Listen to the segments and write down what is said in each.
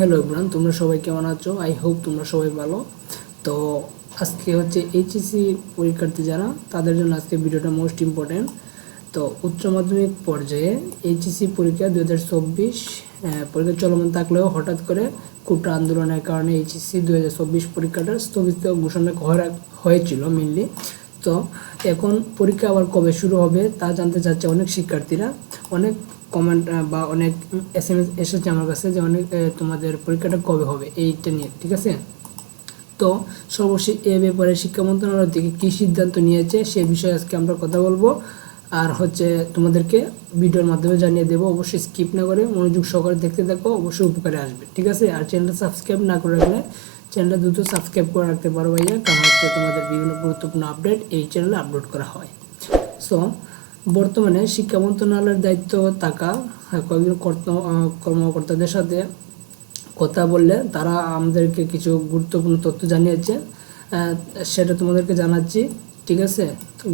Hello Imran তোমরা সবাই কেমন আছো? আই হোপ তোমরা সবাই ভালো। তো আজকে হচ্ছে এইচএসসি পরীক্ষার্থী যারা, তাদের জন্য আজকে ভিডিওটা মোস্ট ইম্পর্টেন্ট তো উচ্চ মাধ্যমিক পর্যায়ে এইচএসসি পরীক্ষা দু হাজার চব্বিশ পরীক্ষা চলমান থাকলেও হঠাৎ করে কোটা আন্দোলনের কারণে এইচএসসি দু হাজার চব্বিশ পরীক্ষাটা স্থগিত ঘোষণা হয়েছিল মেনলি তো এখন পরীক্ষা আবার কবে শুরু হবে তা জানতে চাচ্ছে অনেক শিক্ষার্থীরা। অনেক কমেন্ট বা অনেক এস এম এস এসেছে আমার কাছে যে অনেক তোমাদের পরীক্ষাটা কবে হবে এইটা নিয়ে, ঠিক আছে? তো সর্বশেষ এ ব্যাপারে শিক্ষা মন্ত্রণালয় থেকে কী সিদ্ধান্ত নিয়েছে সে বিষয়ে আজকে আমরা কথা বলব। আর হচ্ছে তোমাদেরকে ভিডিওর মাধ্যমে জানিয়ে দেবো, অবশ্যই স্কিপ না করে মনোযোগ সহকারে দেখতে থাকো, অবশ্যই উপকারে আসবে, ঠিক আছে? আর চ্যানেলটা সাবস্ক্রাইব না করে রাখলে চ্যানেলটা দ্রুত সাবস্ক্রাইব করে রাখতে পারো ভাইয়া, কারণ হচ্ছে তোমাদের বিভিন্ন গুরুত্বপূর্ণ আপডেট এই চ্যানেলে আপলোড করা হয়। সো বর্তমানে শিক্ষা মন্ত্রণালয়ের দায়িত্ব থাকা হ্যাঁ, কয়েকজন কর্ত- কর্মকর্তাদের সাথে কথা বললে তারা আমাদেরকে কিছু গুরুত্বপূর্ণ তথ্য জানিয়েছে। সেটা তোমাদেরকে জানাচ্ছি ঠিক আছে?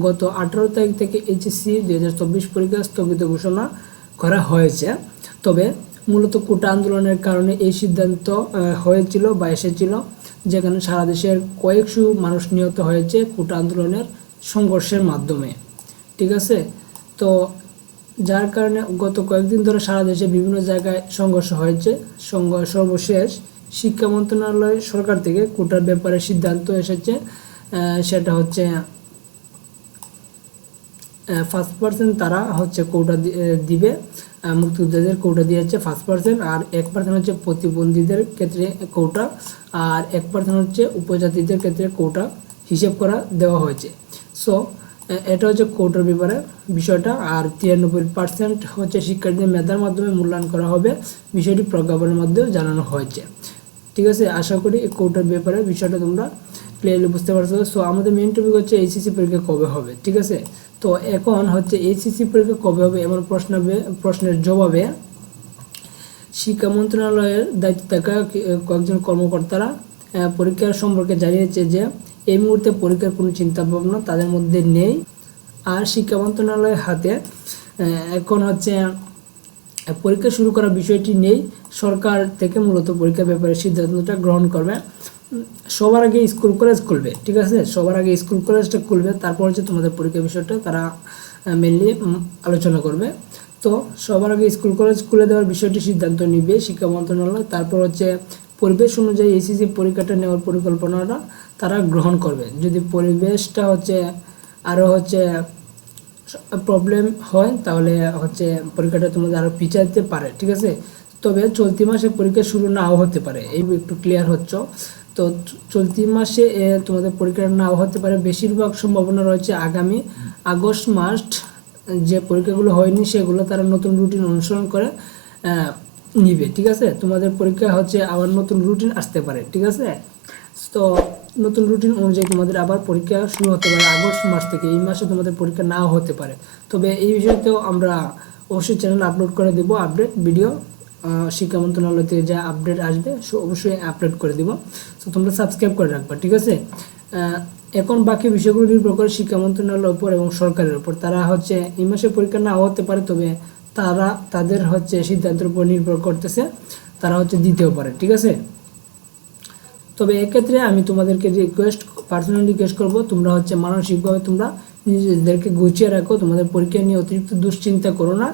গত আঠারো তারিখ থেকে এইচএসসি দুই হাজার চব্বিশ পরীক্ষা স্থগিত ঘোষণা করা হয়েছে। তবে মূলত কোটা আন্দোলনের কারণে এই সিদ্ধান্ত হয়েছিল বা এসেছিল যেখানে সারা দেশের কয়েকশো মানুষ নিহত হয়েছে কোটা আন্দোলনের সংঘর্ষের মাধ্যমে ঠিক আছে? তো যার কারণে গত কয়েকদিন ধরে সারা দেশে বিভিন্ন জায়গায় সংঘর্ষ হয়েছে। সংঘ- সর্বশেষ শিক্ষা মন্ত্রণালয় সরকার থেকে কোটার ব্যাপারে সিদ্ধান্ত এসেছে। সেটা হচ্ছে ফার্স্ট পার্সেন্ট তারা হচ্ছে কোটা দিবে। মুক্তিযোদ্ধাদের কোটা দিয়েছে ফার্স্ট পার্সেন্ট আর এক পার্সেন্ট হচ্ছে প্রতিবন্ধীদের ক্ষেত্রে কোটা আর এক পার্সেন্ট হচ্ছে উপজাতিদের ক্ষেত্রে কোটা হিসেব করা দেওয়া হয়েছে। সো এটা হচ্ছে কোটার ব্যাপারে বিষয়টা। আর তিরানব্বই পার্সেন্ট হচ্ছে শিক্ষার্থীদের মেধার মাধ্যমে মূল্যায়ন করা হবে, বিষয়টি প্রজ্ঞাপনের মাধ্যমে জানানো হয়েছে। ঠিক আছে, আশা করি এই কোটার ব্যাপারে বিষয়টা তোমরা ক্লিয়ারলি বুঝতে পারছ। সো আমাদের মেন টপিক হচ্ছে এইচএসসি পরীক্ষা কবে হবে, ঠিক আছে? তো এখন হচ্ছে এইচএসসি পরীক্ষা কবে হবে এমন প্রশ্ন প্রশ্নের জবাবে শিক্ষা মন্ত্রণালয়ের দায়িত্ব থাকা কয়েকজন কর্মকর্তারা পরীক্ষার সম্পর্কে জানিয়েছে যে, এই মুহূর্তে পরীক্ষার কোনো চিন্তা ভাবনা তাদের মধ্যে নেই। আর শিক্ষা মন্ত্রণালয়ের হাতে এখন হচ্ছে পরীক্ষা শুরু করার বিষয়টি নেই। সরকার থেকে মূলত পরীক্ষার ব্যাপারে সিদ্ধান্তটা গ্রহণ করবে। সবার আগে স্কুল, কলেজ খুলবে, ঠিক আছে? সবার আগে স্কুল, কলেজটা খুলবে, তারপর হচ্ছে তোমাদের পরীক্ষা বিষয়টা তারা মেনলি আলোচনা করবে। তো সবার আগে স্কুল, কলেজ খুলে দেওয়ার বিষয়টি সিদ্ধান্ত নিবে শিক্ষা মন্ত্রণালয়। তারপর হচ্ছে পরিবেশ অনুযায়ী এসিসি পরীক্ষাটা নেওয়ার পরিকল্পনাটা তারা গ্রহণ করবে। যদি পরিবেশটা হচ্ছে আরও হচ্ছে প্রবলেম হয়, তাহলে হচ্ছে পরীক্ষাটা তোমাদের আরও পিছাতে পারে, ঠিক আছে? তবে চলতি মাসে পরীক্ষা শুরু নাও হতে পারে, এই একটু ক্লিয়ার হচ্ছে। তো চলতি মাসে তোমাদের পরীক্ষা নাও হতে পারে। বেশিরভাগ সম্ভাবনা রয়েছে আগামী আগস্ট মাস যে পরীক্ষাগুলো হয়নি, সেগুলো তারা নতুন রুটিন অনুসরণ করে নিবে, ঠিক আছে? তোমাদের পরীক্ষা হচ্ছে আবার নতুন রুটিন আসতে পারে, ঠিক আছে? তো নতুন রুটিন অনুযায়ী তোমাদের আবার পরীক্ষা শুরু হতে পারে আগস্ট মাস থেকে, এই মাসে তোমাদের পরীক্ষা নাও হতে পারে। তবে এই বিষয়তেও আমরা অবশ্যই চ্যানেল আপলোড করে দেবো আপডেট ভিডিও শিক্ষা মন্ত্রণালয় থেকে যা আপডেট আসবে অবশ্যই আপলোড করে দিব। তো তোমরা সাবস্ক্রাইব করে রাখবা, ঠিক আছে? এখন বাকি বিষয়গুলো নির্ভর করে শিক্ষা মন্ত্রণালয়ের উপর এবং সরকারের উপর। তারা হচ্ছে এই মাসে পরীক্ষা নাও হতে পারে, তবে তারা তাদের হচ্ছে সিদ্ধান্তের উপর নির্ভর করতেছে, তারা হচ্ছে দিতেও পারে, ঠিক আছে? তবে এক্ষেত্রে আমি তোমাদেরকে রিকোয়েস্ট পার্সোনালি রিকোয়েস্ট করব, তোমরা হচ্ছে মানসিকভাবে তোমরা নিজেদেরকে গুছিয়ে রাখো, তোমাদের পরীক্ষা নিয়ে অতিরিক্ত দুশ্চিন্তা করো না,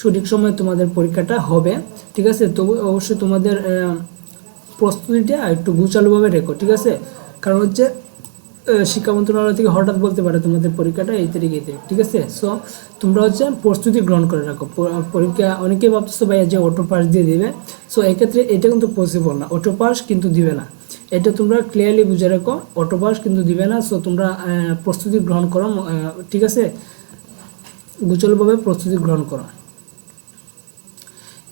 সঠিক সময়ে তোমাদের পরীক্ষাটা হবে, ঠিক আছে? তবু অবশ্যই তোমাদের প্রস্তুতিটা একটু গুছালোভাবে রেখো, ঠিক আছে? কারণ হচ্ছে শিক্ষা মন্ত্রণালয় থেকে হঠাৎ বলতে পারে তোমাদের পরীক্ষাটা এই তারিখ এই তারিখ ঠিক আছে? সো তোমরা হচ্ছে প্রস্তুতি গ্রহণ করে রাখো। পরীক্ষা অনেকেই ভাবতেছো ভাই যে অটো পাস দিয়ে দিবে। সো এক্ষেত্রে এটা কিন্তু পসিবল না। অটো পাস কিন্তু দিবে না। এটা তোমরা ক্লিয়ারলি বুঝে রাখো অটো পাস কিন্তু দিবে না। সো তোমরা প্রস্তুতি গ্রহণ করো ঠিক আছে? গুচলভাবে প্রস্তুতি গ্রহণ করো।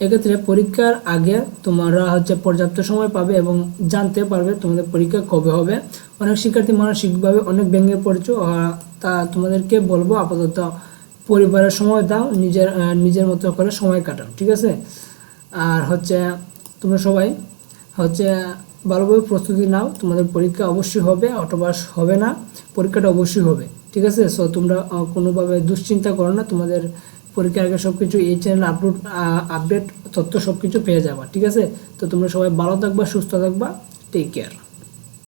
এক্ষেত্রে পরীক্ষার আগে তোমরা হচ্ছে পর্যাপ্ত সময় পাবে এবং জানতে পারবে তোমাদের পরীক্ষা কবে হবে। অনেক শিক্ষার্থী মানসিকভাবে অনেক ভেঙে পড়ছো তা তোমাদেরকে বলব আপাতত পরিবারের সময় দাও, নিজের নিজের মতো করে সময় কাটাও, ঠিক আছে? আর হচ্ছে তোমরা সবাই হচ্ছে ভালোভাবে প্রস্তুতি নাও, তোমাদের পরীক্ষা অবশ্যই হবে অটোবাস হবে না, পরীক্ষাটা অবশ্যই হবে, ঠিক আছে? সো তোমরা কোনোভাবে দুশ্চিন্তা করো না, তোমাদের পরীক্ষার আগে সব কিছু এই চ্যানেল আপলোড আপডেট তথ্য সব কিছু পেয়ে যাবা, ঠিক আছে? তো তোমরা সবাই ভালো থাকবা, সুস্থ থাকবা টেক কেয়ার